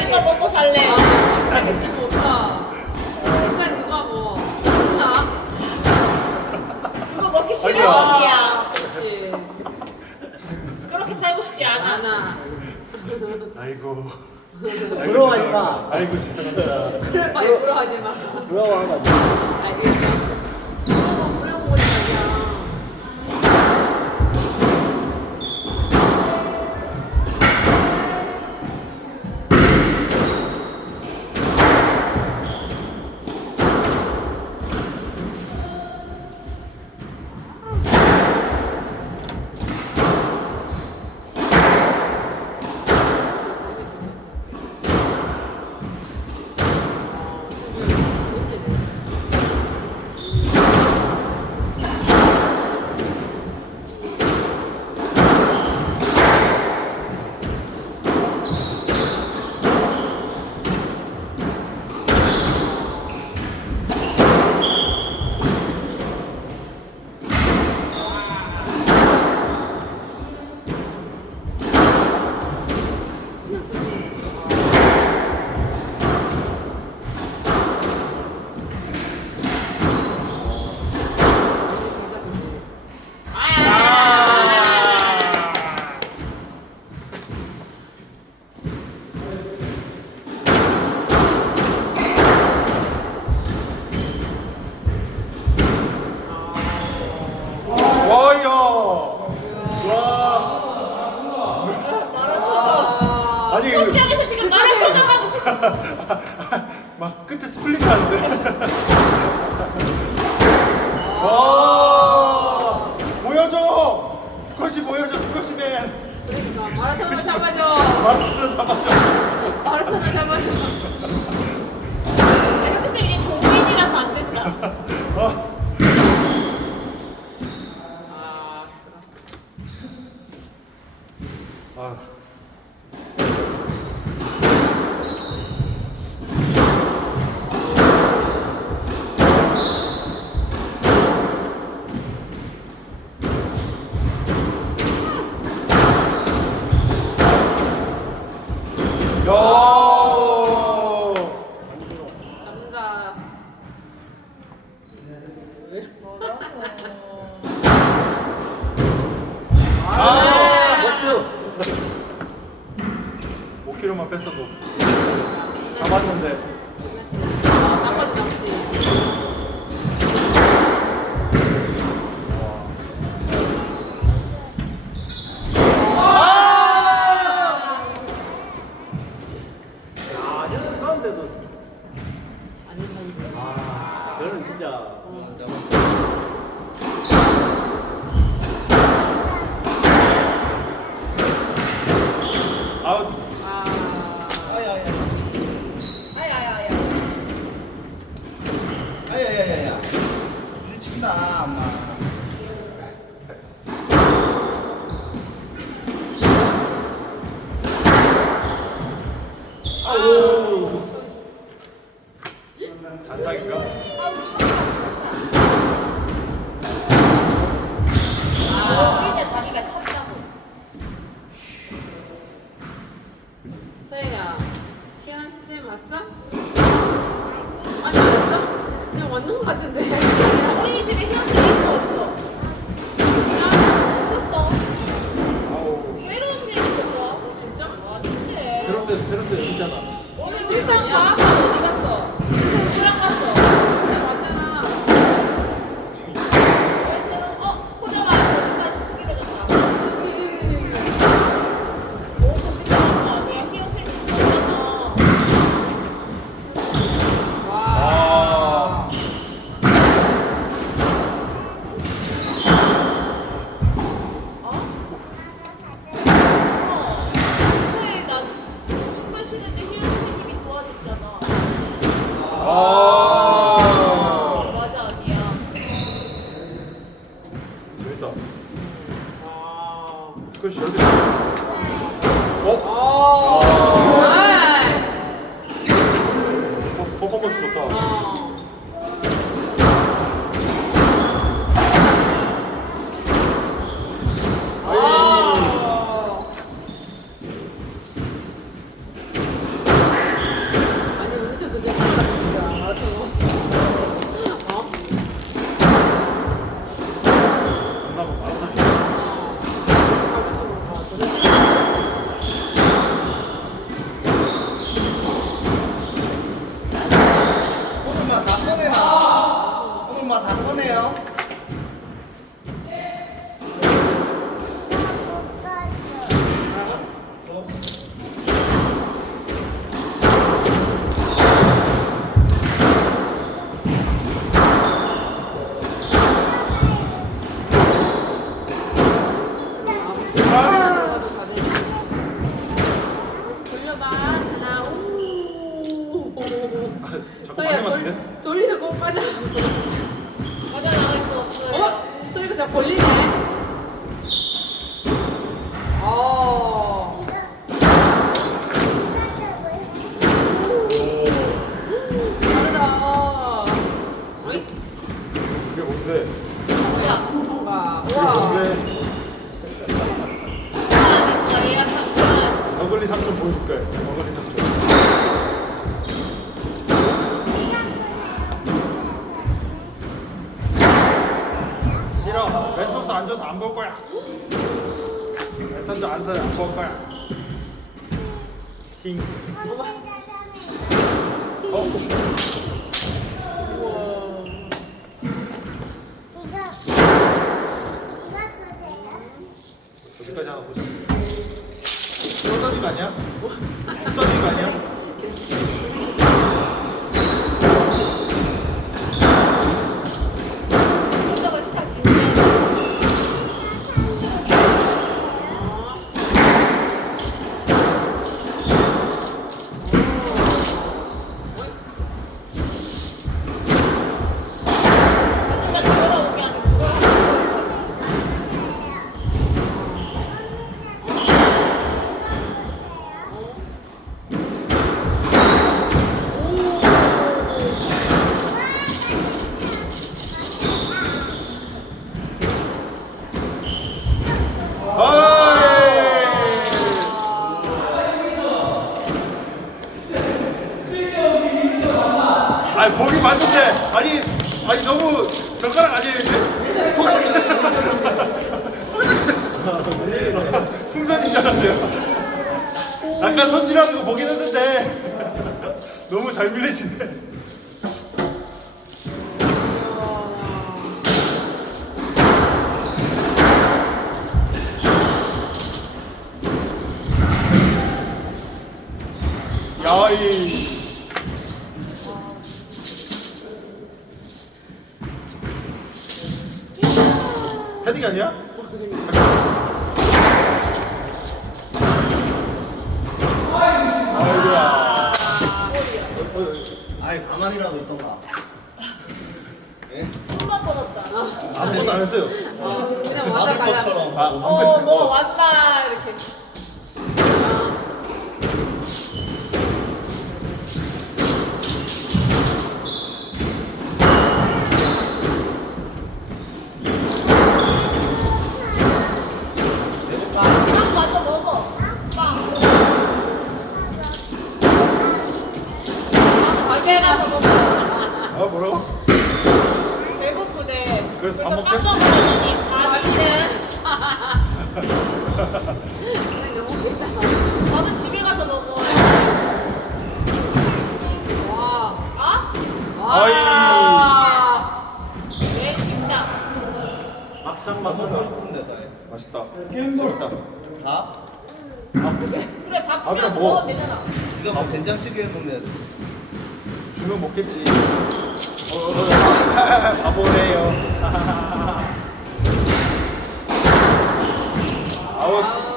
있는 거 먹고 살래. 아, 진짜 뭐 없다. 일단 누가 뭐 했나? 그거 먹기 싫은 아니야. 거야. 그렇지. 그렇게 살고 싶지 않아. 않아. 아이고. 부러워하지 마. 아이고 죄송합니다. 그럴 바에 부러워하지 마. 부러워하면 안 돼. 알겠어. 어, 그러니까 마라톤을 잡아줘. 마라톤 잡아줘. 마라톤을 잡아줘. 아, 목수. 5kg만 뺐어도 잡았는데. 나빠도 남지. 된다. 아. 음. 그렇지, 여기. 어? 아. 아. 다, 다 꺼내요. 하나 들어가도 다 되지. 돌려봐. 하나. 오. 소희야 돌, 돌리고 빠져. 빠져나갈 수 없어요. 어? 소희가 저 걸리네. 앉아서 안 볼 거야. 왼손도 앉아서 안 볼 거야. 킹. 어? 여기까지 하나 보자. 떨어진 거 아니야? 떨어진 거 아니야? 알았어요. 약간 손질하는 거 보긴 했는데 너무 잘 밀리시네. 야이. 헤딩 아니야? 아이고야. 아이, 가만히라도 있던가. 예? 손만 뻗었다. 아무것도 안 했어요. 어, 그냥 가려. 것처럼. 아, 어, 뭐 왔다 이렇게. 밖에 가서 먹어. 아 뭐라고? 배고프대. 그래서 밥빵 먹게? 집에 가서 먹어. 와. 아? 아. 내 식당. 막상 뭐 먹고 막상 싶은 데서 해. 맛있다. 맛있다. 밥? 그래 밥 집에 아, 뭐. 먹으면 되잖아. 이거 뭐 된장찌개 먹는 주면 먹겠지. 어, 어, 어. 바보네요. 아우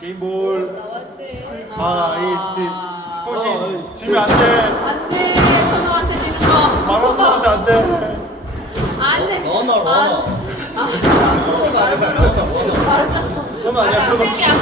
게임볼 나왔네. 파이팅 스코시 지면 안 돼 안 돼. 선호한테 지는 거. 마라톤한테 안 돼 안 돼. 러너, 러너. 아. 러너, 러너. 말했어. 그건 아니야 그건 세개 안